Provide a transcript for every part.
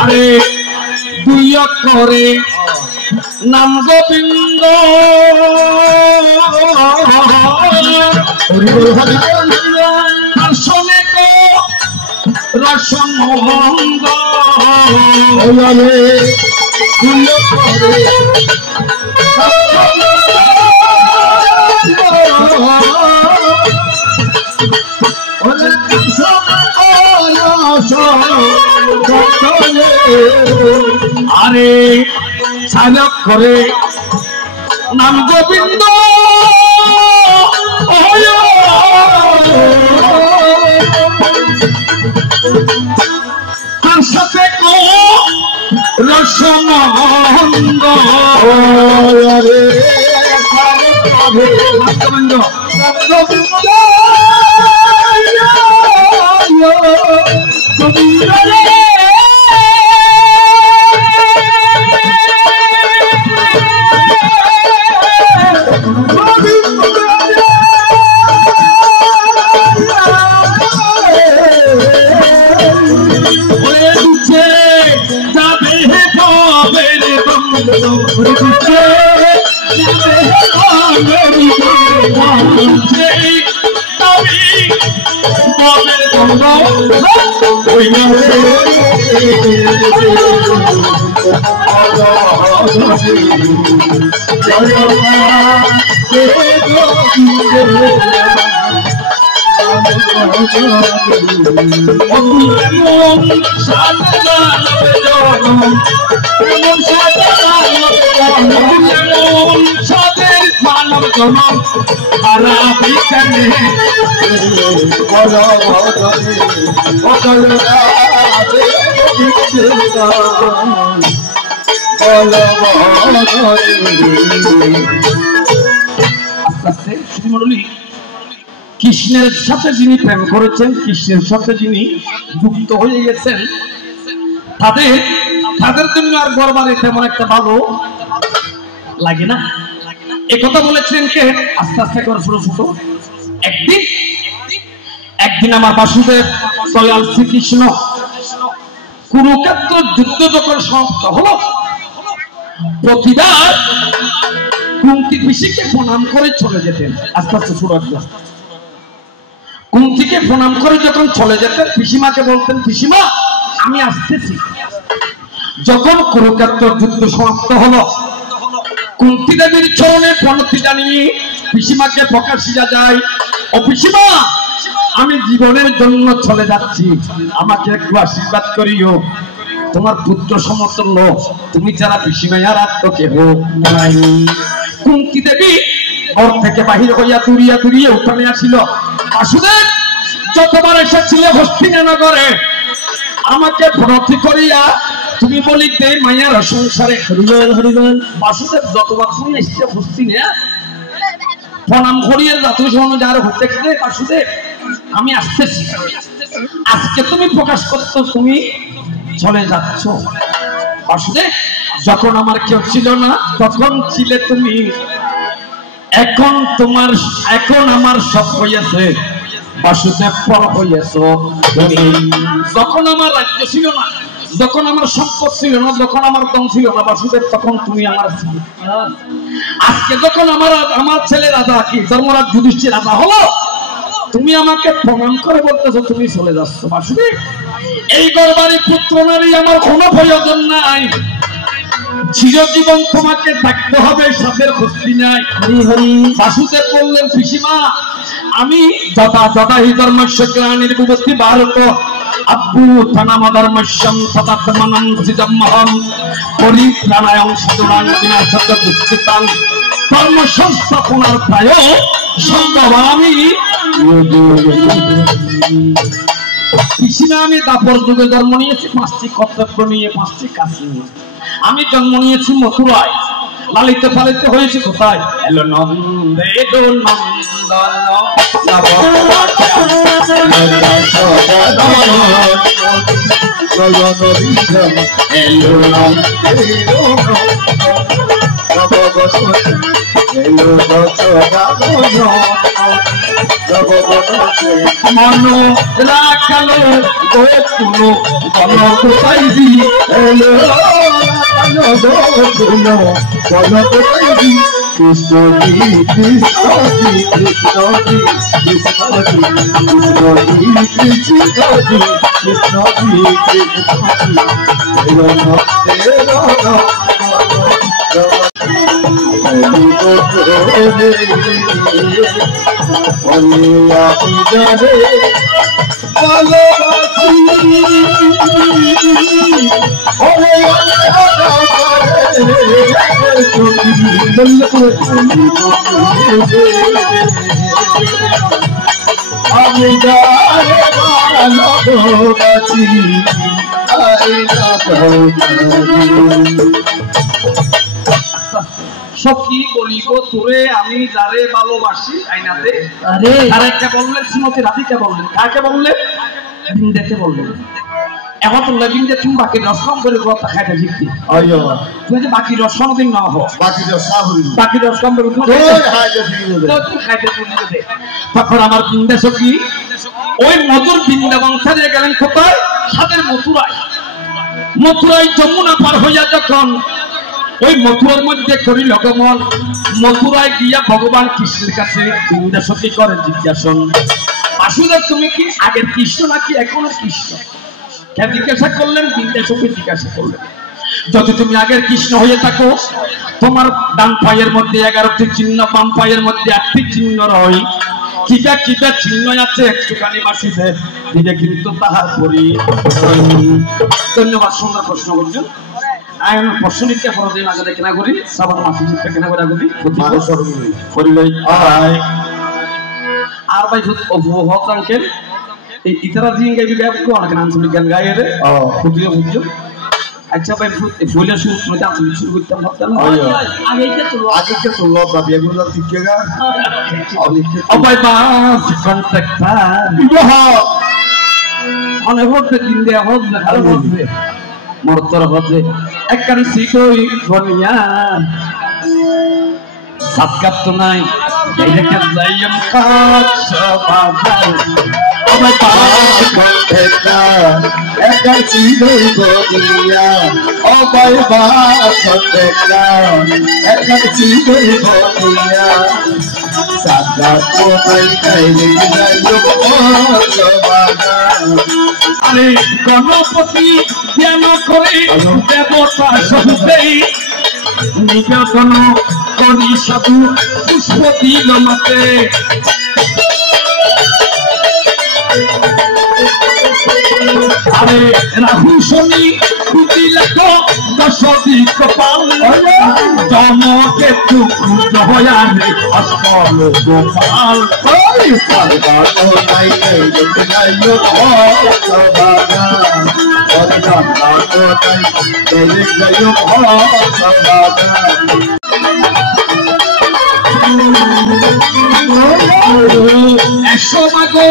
আরে দুই অক্ষরে নাম গোবিন্দ শোনে তো রসন মহঙ্গ দুই অক্ষরে আরে সাধক করে নাম গোবিন্দ তার সাথে রসমন্দ আরে গোবিন্দ কৃষ্ণের সাথে যিনি প্রেম করেছেন, কৃষ্ণের সাথে যিনি যুক্ত হয়ে গেছেন, তাদের জন্য আর গড়বারে তেমন একটা ভালো লাগে না। একথা বলেছেন কে? আস্তে আস্তে করে ছোট ছোট। একদিন আমার বাসুদেব দয়াল শ্রীকৃষ্ণ কুরুক্ষেত্র যুদ্ধ যখন সমাপ্ত হলো, প্রতিবার কুন্তি পিসিকে প্রণাম করে চলে যেতেন। আস্তে আস্তে ছোট কুন্তিকে প্রণাম করে যখন চলে যেতেন, পিসিমাকে বলতেন, পিসিমা আমি আসতেছি। যখন কুরুক্ষেত্র যুদ্ধ সমাপ্ত হলো, কুন্তি দেবীর চরণে প্রণতি জানিয়ে পিসিমাকে প্রকাশিয়া যায়, ও পিসিমা আমি জীবনের জন্য চলে যাচ্ছি, আমাকে একটু আশীর্বাদ করিও। তোমার পুত্র সমতুল্য, তুমি যারা পিসিমা আর আর তো কেহ নাই। কুন্তি দেবী ঘর থেকে বাহির হইয়া দূরিয়া দূরিয়ে উঠানে আসিল। বাসুদেব যতবার এসেছিল হস্তিনানগরে, আমাকে প্রণতি করিয়া তুমি বলিতে মায়ার সংসারে হরিবল হরিবল। বাসুদেব যতবার তুমি এসছে হস্তিনে প্রণাম করিয়ে যাত যার হতে বাসুদেব আমি আসতেছি, আজকে তুমি প্রকাশ করছো তুমি চলে যাচ্ছ। বাসুদেব যখন আমার কেউ ছিল না তখন ছিলে তুমি, এখন আমার সব হইয়াছে। বাসুদেব পর হইয়াছ তুমি। যখন আমার রাজ্য ছিল না, যখন আমার সম্পদ ছিল না, যখন আমার দম ছিল না বাসুদেব, তখন তুমি আমার ছিল। আজকে যখন আমার ছেলে রাজা কি ধর্মরাজ যুধিষ্ঠির রাজা হলো, তুমি আমাকে প্রণাম করে বলতেছো তুমি চলে যাচ্ছ। বাসুদেব এই গর্বারি পুত্র নারী আমার কোনো প্রয়োজন নাই, চিরজীবন তোমাকে থাকতে হবে, সাথের খুশি নাই। হরি হরি। বাসুদেব বললেন, পিসিমা আমি যথাযথাহি ধর্মস্য গ্লানির বিভক্তি ভারত আব্বু থানাম ধর্মস্যম তদাত্মনম সিজম্মহম পরিত্রাণায়ং সাধুনাং বিনাশস্য দুষ্কৃতাং ধর্ম সংস্থাপনার্থায় সম্ভবামি। পিসিমা আমি দাপর যুগে জন্ম নিয়েছি, 5টি কর্তব্য নিয়ে, 5টি কাজ নিয়ে। আমি জন্ম নিয়েছি মথুরায়, লালিত পালিত হয়েছি কোথায়? এলো নন্দে নন্দন মন রাখালো গোকুল বন কোথাইবি কৃষ্ণ আমি সখী বলিব তোরে আমি যারে ভালোবাসি আইনাতে আর একটা বললেন শ্রীমতী রাধিকা বললেন কাকে বললেন বৃন্দাকে বললেন এখন তো বিন্দে তুমি বাকি রসম করে কথা খাইতে শিখতি তুমি যে বাকি রসম দিন না হো বাকি রসম করে খাইতে তখন আমার বৃন্দা সখী ওই মধুর বৃন্দাবন ছাড়িয়ে গেলেন কোথায় সাদের মথুরায় মথুরায় যমুনা পার হইয়া যখন ওই মথুরার মধ্যে করিল গমন মথুরায় গিয়া ভগবান কৃষ্ণের কাছে বৃন্দা সখী করে জিজ্ঞাসন বাসুদেব তুমি কি আগের কৃষ্ণ নাকি এখনো কৃষ্ণ জিজ্ঞাসা করলেন বৃন্দা সখী জিজ্ঞাসা করলেন যদি তুমি আগের কৃষ্ণ হয়ে থাকো তোমার ডান পায়ের মধ্যে 11টি চিহ্ন বাম পায়ের মধ্যে 8টি চিহ্ন রয় কিটা কিটা চিহ্ন আছে একটুখানি বাসুদেব দিলে কিন্তু তাহার পরি ধন্যবাদ সুন্দর প্রশ্ন করছেন আইন প্রশ্ন নিতে পরদিন আগে কেনা করি শ্রাবণ মাসে কেনা করে করি আর ভাই অঙ্কেল এই ইতারা জিং গাইবি গাইবো অনেক আঞ্চলিক গান গাইয়ে রে ফুটিয়ে ফুটিয়ে আচ্ছা ভাই ফুলে শুরু আঞ্চলিক শুরু করতাম ভাবতাম আগে তো লব দাবি এগুলো ঠিক গা ও ভাই বাস কন্ট্রাক্টর অনেক হচ্ছে দিন দেয়া হবে ভালো হবে মরতর হবে একখান সিকই বনিয়া সাতকাপ তো নাই এইটাকে যাইম কাছ বাজার আমার পাশ কন্ট্রাক্টর একখান সিকই বনিয়া ও ভাই বাস কন্ট্রাক্টর একখান সিকই বনিয়া সাতকাপ তো নাই কাইলে যাইম বাজার আরে গণপতি জ্ঞান করে দেবতা সহুতেই নিবেদন করি সাধু পুষ্প দিল মতে আরে রাহু শনি খুঁজিলেক 10 দিক কপাল জমকে তুকুট হয়ারে অষ্টল গোপাল সর্বাতো নাই যাইও সবাগা সর্বাতো নাই যাইও সবাগা একশোভাগো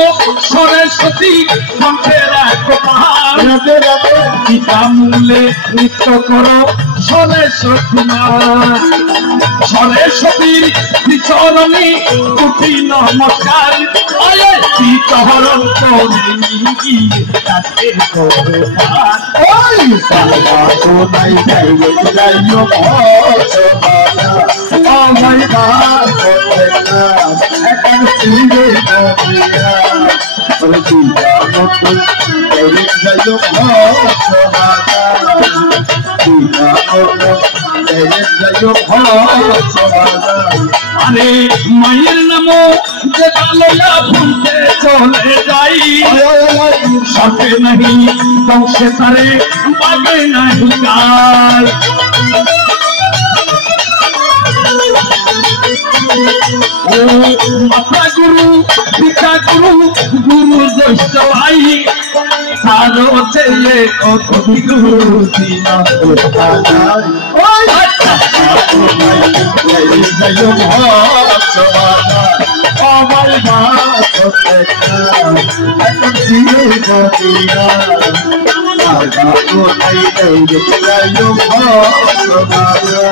সরস্বতী কণ্ঠের এক পাহাড় গীতা মূল্যে নৃত্য করো সরস্বতী সরস্বতীর বিচরণী কোটি নমস্কার বিচরণ করে তাকে সর্বাতো নাই যাইও আমার বাস এখন সিঙ্গে বনিয়া প্রতিটা মতো যাইও সবাগা দিনা মতো যাইও সবাগা আরে মায়ের নাম যে বালয়া ভুলতে চলে যাই সাথে নাহি বংশে তারে বাগে নাহি গায় ও মাতা গুরু পিতা গুরু গুরু জ্যেষ্ঠ ভাই তারও ছেলে ও গুরু দিনা যাইও সবাগা আমার বাস এখন সিঙ্গে বনিয়া সর্বাতো নাই যাইও সবাগা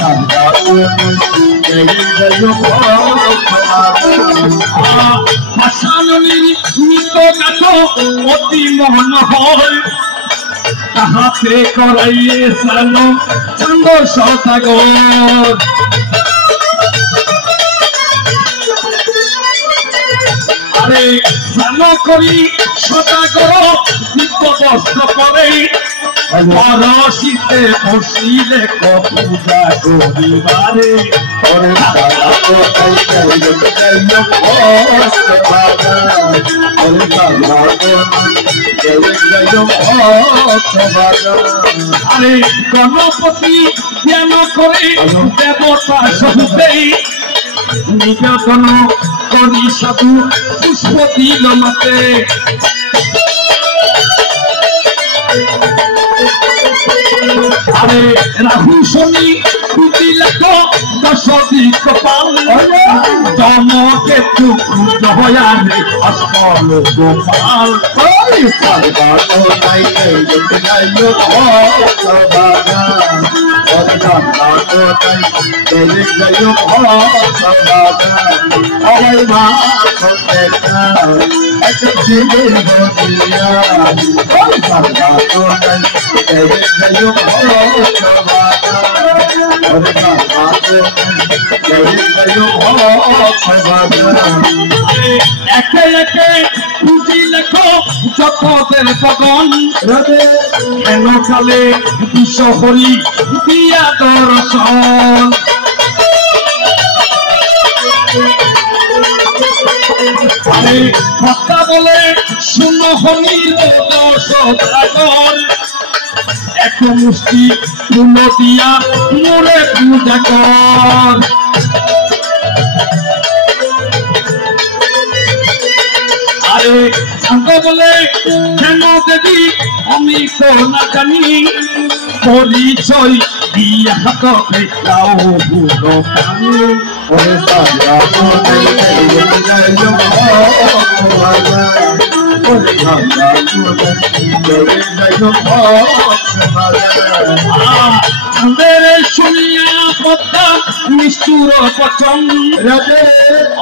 সর্বাতো নাই যাইও ভাষানলীর মৃত গাথ অতি মোহন হয় তাহাতে করাইয়ে সানো চান্দ সদাগর আরে সানো করি সদাগর নিত্যবস্ত্র করে পরশিতে বসিলে পূজা করিবারে আরে গণপতি জ্ঞান করে দেবতা সহিতেই নিবেদন করি সাধু পুষ্প দিল মাতে আরে রাহু শনি দুটি লাখ 10 দিক কপাল জমকেতু জয়ারে অষ্টল গোপাল একে একে পুঁজি লেখো জগতের পগন কেন কালে বিশ্ব হরি দিয়া দর্শন আরে কথা বলে শুন হরির দর্শন এক মুষ্টি ফুল দিয়া মোরে পূজা কর আরে সাঙ্গ বলে কেন দেবী আমি তো না জানি পরিচয় দিয়া হাতে দাও বুড়ো পানি শুনিয়া পদ্মা নিষ্ঠুর বচন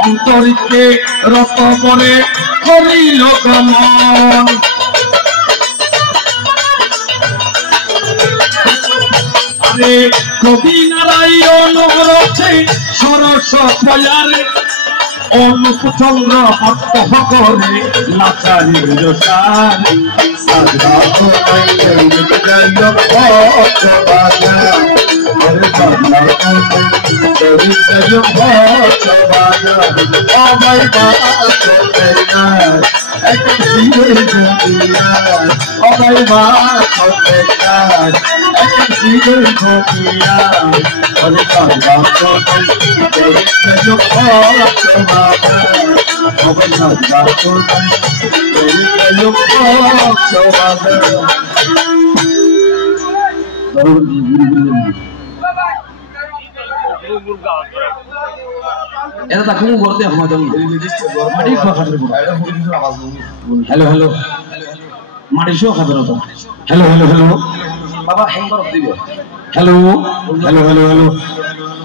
অন্তরিকে রত করে করিল গমন আরে কবি নারায়ণ রচে সরস প্রয়ারে অনুপচন্দ্র ভক্ত করে নাচারি রসারি এটা তাকে বলতে আমাদের হ্যালো হ্যালো মাটি শো খাবে না তো হ্যালো হ্যালো হ্যালো বাবা হ্যাঙ্গার দিবে হ্যালো হ্যালো হ্যালো হ্যালো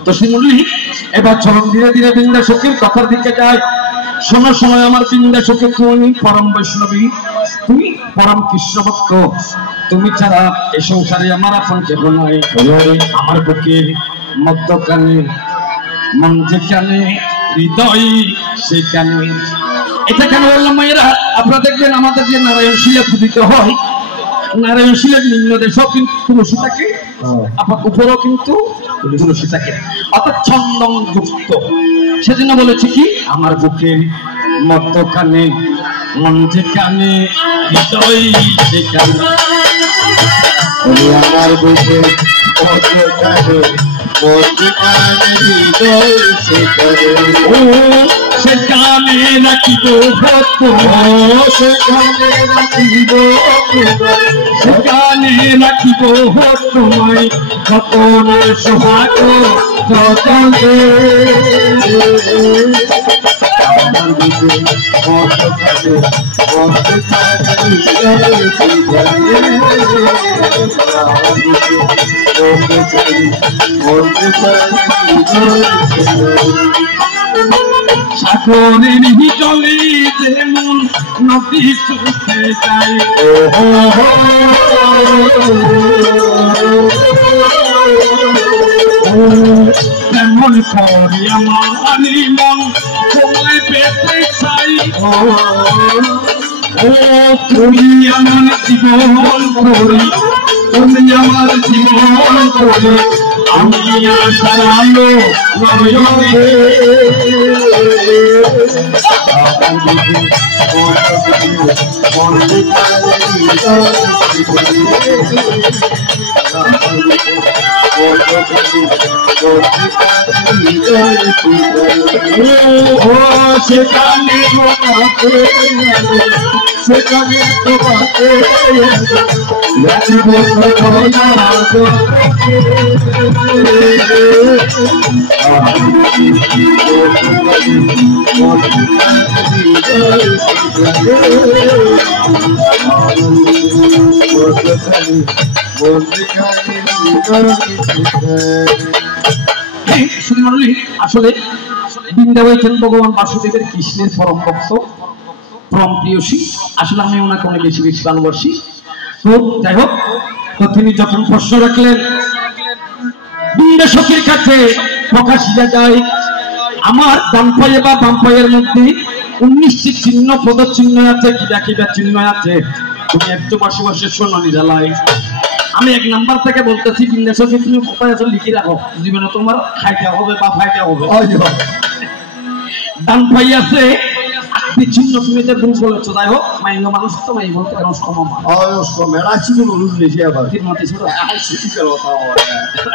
তো শুনুলি এবার চলন ধীরে ধীরে বৃন্দা সখীর কথার দিকে যায় শোনার সময় আমার বৃন্দা সখী তুমি পরম বৈষ্ণবী তুমি পরম কৃষ্ণ ভক্ত তুমি ছাড়া এই সংসারে আমার আপন কেহ নয় আমার বুকের মধ্যখানে মন যেখানে হৃদয় সেখানে এটা কেন বললাম মায়েরা আপনারা দেখবেন আমাদের যে নারায়ণ শিলা পূজিত হয় নারায়ণ শিলের নিম্ন দেশেও কিন্তু তুলসী থাকে আবার উপরেও কিন্তু তুলসী থাকে অর্থাৎ ছন্দন যুক্ত সেজন্য বলেছি কি আমার বুকের মধ্যখানে মন যেখানে হৃদয় সেখানে আমার বুকে সেখানে রাখিব সেখানে রাখিব তোমায় কত সোহাগ তোরেরই জলে যেমন নদী চলতে যায় তেমন করে আমার মন তোমায় পেতে চাই ও তুমি আমার জীবন করি তুমি আমার জীবন করি আমি আশার আলো সেখানে সেখানে তোমাকে আসলে বৃন্দাবন ভগবান বাসুদেবের কৃষ্ণের পরম ভক্ত পরম প্রিয়সী আসলে আমি ওনাকে অনেক বেশি বেশি ভালোবাসি তো যাই হোক তো তিনি যখন প্রশ্ন রাখলেন বৃন্দাসখীর কাছে প্রকাশিয়া যায় আমার ডান পায়ে বা বাম পায়ের মধ্যে 19টি চিহ্ন পদচিহ্ন আছে কিবা কিবা চিহ্ন আছে তুমি একটু বসে বসে শোনো নিজালাই আমি 1 নাম্বার থেকে বলতেছি বৃন্দাসখী তুমি কোথায় আছো লিখে রাখো জীবনে তোমার খাইতে হবে বা ফাইতে হবে ডান পায়ে আছে 8টি চিহ্ন তুমি যে ভুল বলেছো যাই হোক মাইন্ড মানুষ তো মাই বলতে কারণ কম মেরাচি কোনো রুল নেই আবার তিনমতে ছোট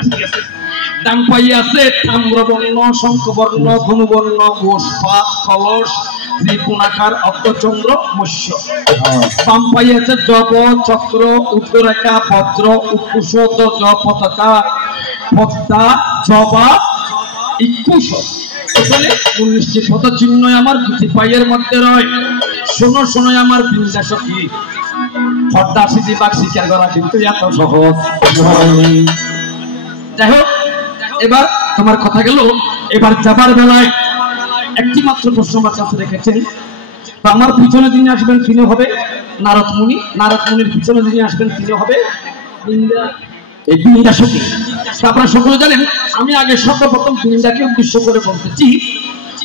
ঠিক আছে ডান পায়ে আছে তাম্রবর্ণ শঙ্খবর্ণ ধনুবর্ণ গোষ্পা কলস ত্রিকোণাকার অর্ধচন্দ্র মৎস্য বাম পায়ে আছে জব চক্র উত্তরেখা ভদ্র উৎকুশ ধ্বজ পতাকা পদ্মা জবা ইকুশ 19টি পদচিহ্ন আমার দুটি পায়ের মধ্যে রয় শোনো শোনো আমার বৃন্দাসখী পদ্মা সিদ্ধি বাক স্বীকার করা কিন্তু এত সহজ যাই হোক এবার তোমার কথা গেল এবার যাবার বেলায় একটি মাত্র প্রশ্ন আমার কাছে রেখেছেন আমার পিছনে যিনি আসবেন তিনি হবে নারদ মুনি নারদ মুনির পিছনে যিনি আসবেন তিনি হবে বৃন্দাসখী আপনারা সকলে জানেন আমি আগে সর্বপ্রথম বৃন্দাকে উদ্দেশ্য করে বলতেছি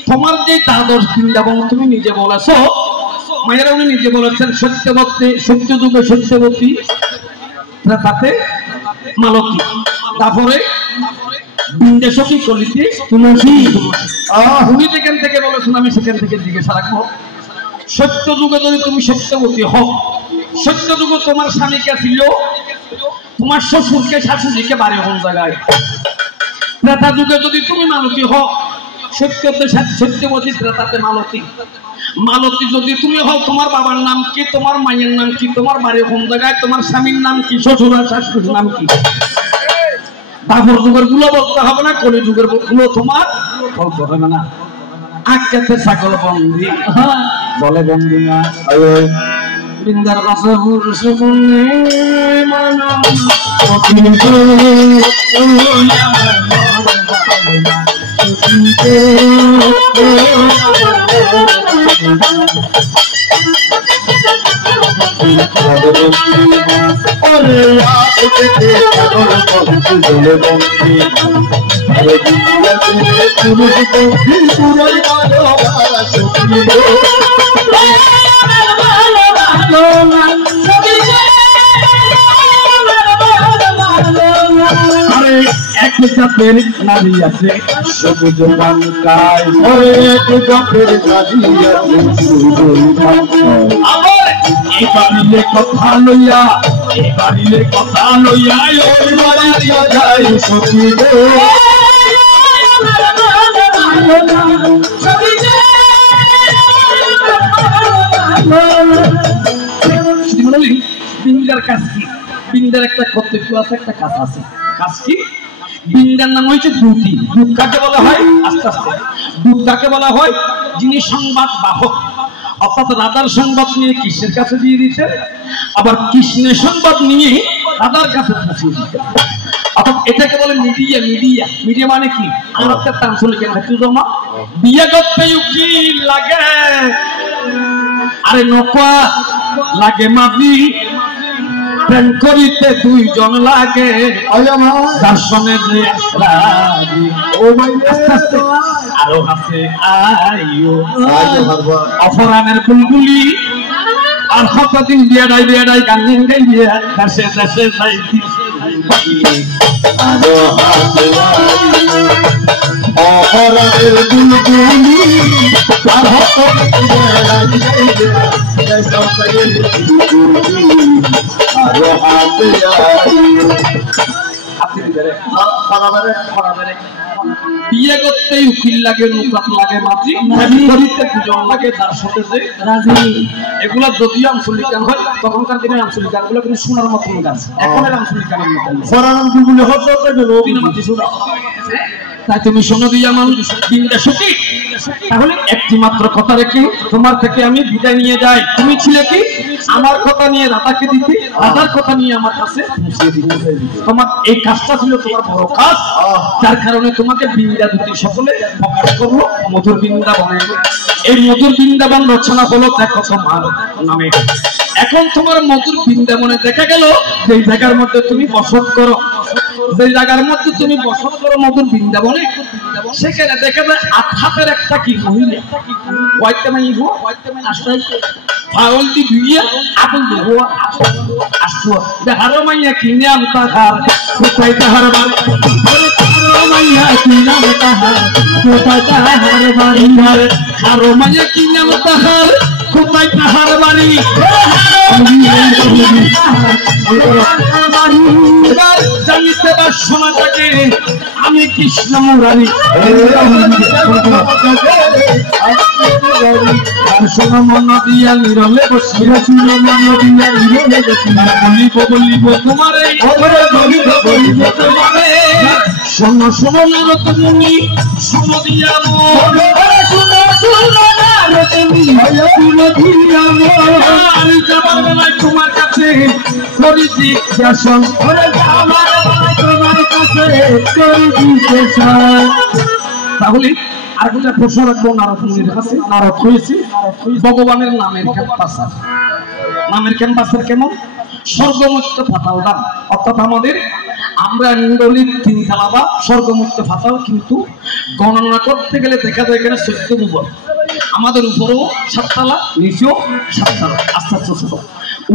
তোমার যে দ্বাদশ বৃন্দাবন তুমি নিজে বলেছো মায়েরা উনি নিজে বলেছেন সত্যবতী সত্যযুগে সত্যবতী তাতে মালতী তারপরে বৃন্দাসখী কলিতে তুলসী উনি যেখান থেকে বলেছেন আমি সেখান থেকে জিজ্ঞাসা রাখবো সত্যযুগে যদি তুমি সত্যবতী হও সত্যযুগে তোমার স্বামীকে ছিল তোমার শ্বশুরকে শাশুড়িকে বাড়ি কোন জায়গায় ত্রেতা যুগে যদি তুমি মালতী হও সত্যবতী ত্রেতাতে মালতী মালতী যদি তুমি হও তোমার বাবার নাম কি তোমার মায়ের নাম কি তোমার বাড়ি কোন জায়গায় তোমার স্বামীর নাম কি শ্বশুর আর শাশুড়ির নাম কি দাপর যুগের গুলো বলতে হবে না কলি যুগের গুলো তোমার বলতে হবে না আজকে ছাগল বন্দি বলে বন্দি না বৃন্দার কাছে পুরুষ এক জাতের নারী আছে সবুজ বাংলায় এক জাতের নারী আছে এবারিলে কথা লইয়া ওই বাড়িয়া যায় সখী বিন্দার কাজ কি বিন্দার একটা কর্তব্য আছে একটা কাজ আছে কাজ কি বিন্দার নাম হচ্ছে দুটি দুধ কাকে বলা হয় আস্তে আস্তে দুধ কাকে বলা হয় যিনি সংবাদ বাহক অর্থাৎ রাধার সংবাদ নিয়ে কৃষ্ণের কাছে দিয়ে দিতেন আবার কৃষ্ণের সংবাদ নিয়ে রাধার কাছে পৌঁছে দিতেন এটাকে বলে মিডিয়া। মিডিয়া মিডিয়া মানে কি? আমার একটা ট্রান্সলেশন আছে জমা বিয়ে করতে উকিল লাগে, আরে নৌকা লাগে মাঝি, প্রেম করিতে দুইজন লাগে, দর্শনের আরো হাসে আইও অপরাণের বুলবুলি, আর কতদিন বিয়াডাই বিয়াডাই গান গাই বিয়া দেশে দেশে যাইতি আরো হাসে অপরাণের বুলবুলি, আর কতদিন বিয়াডাই আরো হাসে বিয়ে করতে উকিল লাগে, নৌকা লাগে মাঝি, করিতে দুজন লাগে, তার সাথে যে রাজি। এগুলা যদিও আঞ্চলিক গান হয়, তখনকার দিনের আঞ্চলিক গানগুলো কিন্তু শোনার মতন গান, এখনের আঞ্চলিক গানের মতন। তাই তুমি শোনো দিয়া মানুষ দিনটা সুখী। তাহলে একটি মাত্র কথা রেখে তোমার থেকে আমি বিদায় নিয়ে যাই। তুমি ছিলে কি আমার কথা নিয়ে রাধাকে দিতে, রাধার কথা নিয়ে আমার কাছে পৌঁছে দিতে। তোমার এই কাজটা ছিল তোমার বড় কাজ, যার কারণে তোমাকে বৃন্দা দুটি সকলে প্রকাশ করলো, মধুর বৃন্দাবনে। এই মধুর বৃন্দাবন রচনা হলো দেখো তোমার নামে। এখন তোমার মধুর বৃন্দাবনে দেখা গেল যে জায়গার মধ্যে তুমি বসত করো, যে জায়গার মধ্যে তুমি বসত করো মধুর বৃন্দাবনে, সেখানে দেখা যায় আঠাতের একটা কি মহিলা হোয়াইটে মাই হো আসতাই ফাউলটি দুইয়া আপন দেহ আসতো দেহারো মাইয়া কিনে আমতা ঘর কোথায় তাহার বাড়ি, দেহারো মাইয়া কিনে আমতা ঘর কোথায় তাহার বাড়ি, দেহারো মাইয়া কিনে আমতা ঘর কোথায় তাহার বাড়ি। এবার জানিতে বা শোনাটাকে আমি কৃষ্ণ মুরারি শোনো মন দিয়া নিরলে বসিয়া, শোনো মন দিয়া নিরলে বসিয়া, বলিব বলিব তোমারে বলিব বলিব তোমারে। শোনো শোনো নারদ মুনি শোনো দিয়া মন, শোনো শোনো নারদ মুনি শোনো দিয়া মন, আমি যাবার বেলায় তোমার কাছে করি জিজ্ঞাসা, আমার তোমার কাছে করি জিজ্ঞাসা। তাহলে আর একটা প্রশ্ন রাখবো নারদ মুনির কাছে। নারদ হয়েছে ভগবানের নামের ক্যাম্পাসার। নামের ক্যাম্পাসের কেমন? স্বর্গমুক্ত ফাতাল দান, অর্থাৎ আমাদের আমরা ইন্দ্রলির তিন খেলা বা স্বর্গমুক্ত ফাতাল, কিন্তু গণনা করতে গেলে দেখা যায় এখানে 14 ভুবন। আমাদের উপরেও 7 তলা, নিচেও 7 তলা, আস্তে আস্তে ছোট।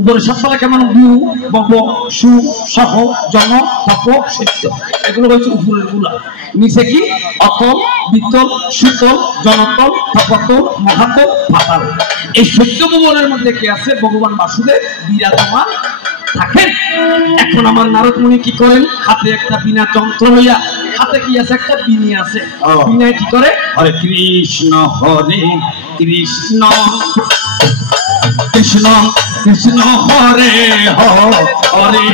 উপরে 7 তলা কেমন? বু বব সু সহ জন তপ সত্য, এগুলো হচ্ছে উপরের গুলা। নিচে কি? অতল বিতল সুতল জনতল তপতল মহাতল পাতাল। এই 14 ভুবনের মধ্যে কি আছে? ভগবান বাসুদেব বিরাজমান থাকেন। এখন আমার নারদ মুনি কি করেন? হাতে একটা বিনা যন্ত্র লইয়া, হাতে কি আছে? একটা বিনি আছে। বিনায় কি করে? হরে কৃষ্ণ হরে কৃষ্ণ কৃষ্ণ কৃষ্ণ হরে হরে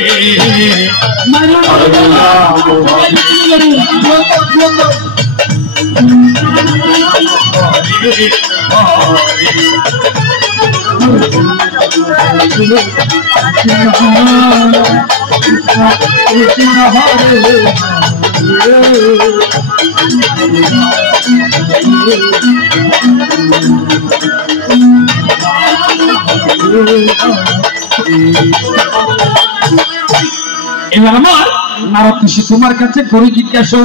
এবার আমার নারদ ঋষি তোমার কাছে গরি জিজ্ঞাসা।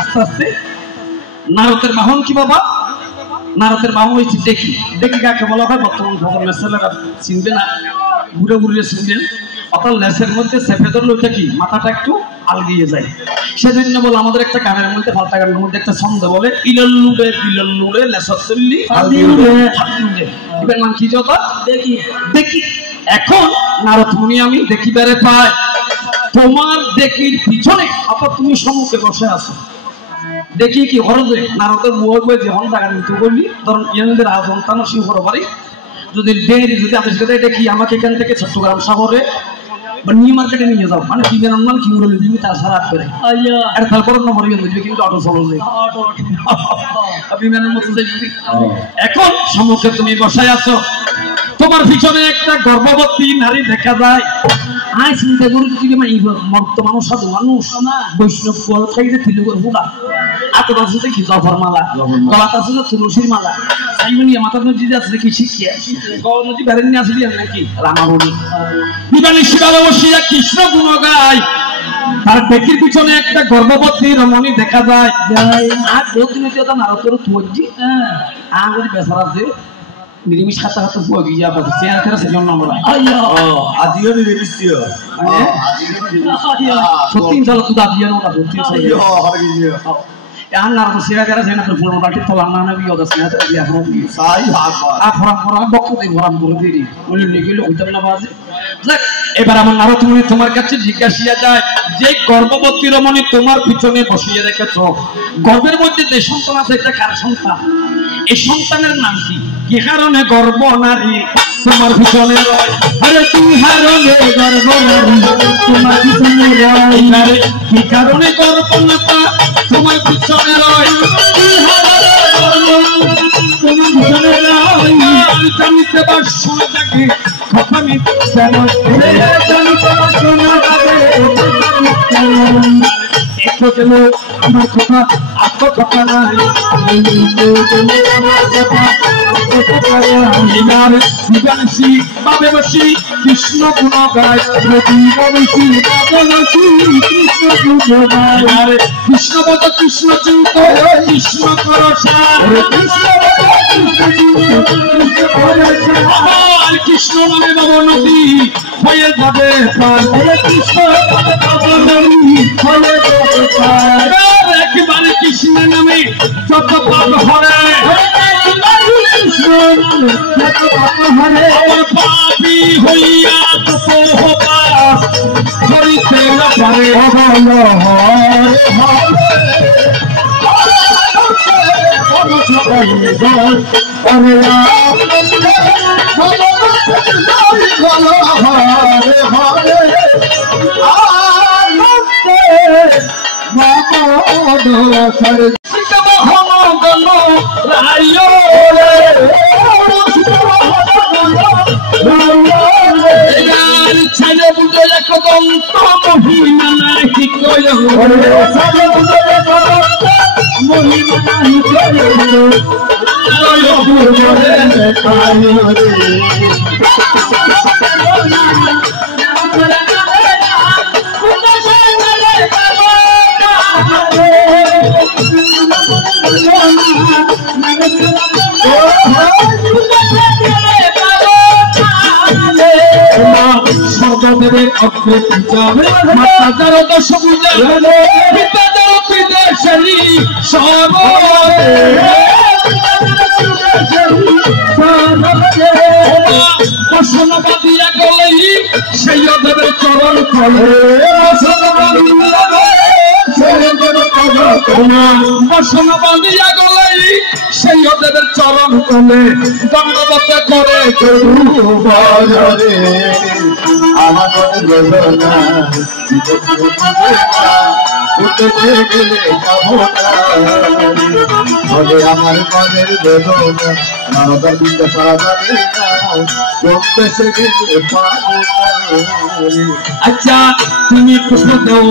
আস্তে আস্তে নারদের বাহন কি বাবা? নারদের বাহন হয়েছে দেখি। দেখি কাকে বলা হয়? বর্তমান ভগবানের ছেলেরা চিনবে না, বুড়ে বুড়িয়ে চিনবেন। অর্থাৎ লেসের মধ্যে সেফেদর লোকটা কি মাথাটা একটু আলগিয়ে যায়, সেজন্য বলে আমাদের একটা গানের মধ্যে, পাল্টা গানের মধ্যে একটা ছন্দ বলে ইলল্লুড়ে বিলল্লুড়ে লেসর চললি এবার নাম কি যত দেখি দেখি। এখন নারদ মুনি আমি দেখি বেড়ে পাই তোমার দেখির পিছনে, অর্থাৎ তুমি সম্মুখে বসে আছো। দেখি কি হরবে নারদের বই বই যে হন টাকা নিতে বললি, ধরুন ইয়ানদের আজম তানো সিংহর বাড়ি যদি দেরি যদি আদেশ দেয়, দেখি আমাকে এখান থেকে চট্টগ্রাম শহরে বা নিউ মার্কেটে নিয়ে যাও, মানে কি নাম কি বলে দিবি তার সারা করে আর তারপর নম্বর দিবি, কিন্তু অটো চলবে বিমানের মতো যাইবি। এখন সম্মুখে তুমি বসায় আছো, তোমার পিছনে একটা গর্ভবতী নারী দেখা যায়। আই চিন্তা করি তুই মর্ত মানুষ সাধু মানুষ বৈষ্ণব ফল খাইতে তিল করে ফুলা আতর আছে কি জফর মালা গলাত আছে তুলসীর মালা সাইমনি মাথা নদী আছে কি শিখিয়া গলা নদী বেরেন নিয়ে আসলি নাকি রামাবণী বিবানী শিবালা বসিয়া কৃষ্ণ গুণ গায় তার দেখির পিছনে একটা গর্ভবতী রমণী দেখা যায় আর প্রতিনিধি নারদর তুজি আঙুলি বেসার আছে নিরিমিষ খাতা খাতা বুয়া গিয়া পাচ্ছে চেয়ার করে সেজন্য আমরা আজিও নিরিমিষিও সত্যি চলো তুই দাবিয়া না সত্যি এখন নারদ চেয়ার করে সেনা তো ফোন বাকি তো না না বিয়া দছ না দিয়া ফোন দিয়ে সাই ভাগবা ফরাম বকতে ফরাম করে দিই বলি নিগিল হইতাম না বাজে দেখ এবার আমার নারদ মুনি তোমার কাছে জিজ্ঞাসিয়া যায় যে গর্ভবতী রমণী তোমার পিছনে বসিয়ে রেখেছো গর্ভের মধ্যে যে সন্তান আছে এটা কার সন্তান এই সন্তানের নাম কি কি কারণে গর্ভ নারী তোমার পিছনে রয় আরে তুমি হারনে গর্ভ নারী তোমার পিছনে রয় কি কারণে গর্ভ নাতা তোমার পিছনে রয় কি হারনে গর্ভ তোমার পিছনে রয় জানিতে বাসনা থাকে খপামি কেন রে জানিতে বাসনা থাকে একটু কেন আমার কথা আত্মকথা নাই কৃষ্ণ গুণ গায় কৃষ্ণ বদ কৃষ্ণ চিন্ত কৃষ্ণ কর কৃষ্ণ নামে বাবা নদী হয়ে যাবে কৃষ্ণ একেবারে কৃষ্ণ নামে যত পাপ হরে আমার পাপি হইয়া তপোপাস করিতে না পারে ছেলে বুঝে একদম মহিমা নাহি কয় মহিমা নাহি সর্বদেবের অগ্রে পূজা মাতা দশ পূজা পিতা বিদেশী বসনবাদিয়া গলেই সেই দেবের চরণ ফলে বসনবাদিয়া গলেই সেই দেবের চরণ ফলে দণ্ডবত করে আমার বেদনা উঠতে গেলে বলে আমার মনের বেদনা নারদা বিদ্যা সারা চলতেছে গেলে আচ্ছা তুমি প্রশ্ন দেও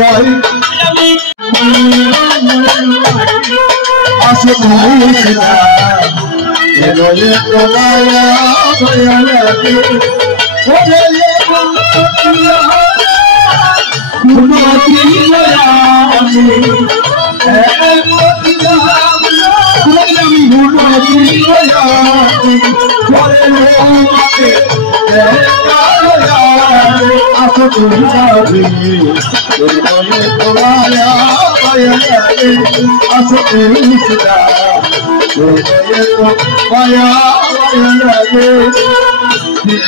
আমি আসে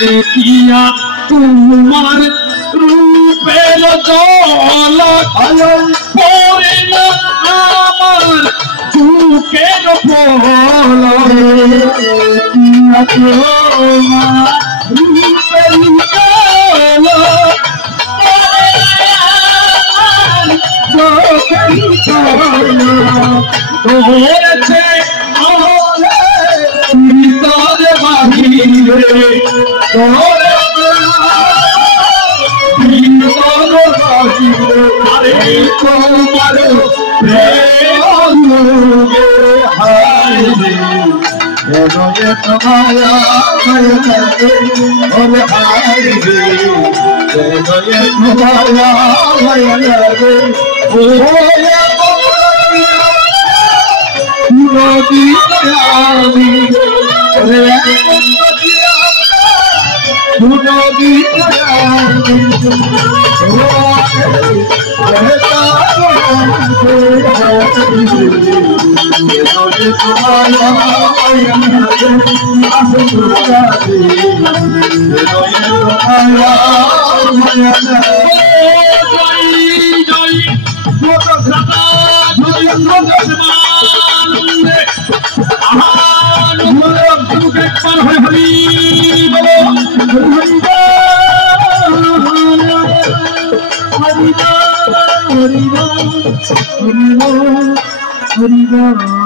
দেখিয়া তোমার রূপের জল পড়ে না আমার চুকের ফল তোমার রূপের জল ধরেছে ভিতরে বাহিরে Haribo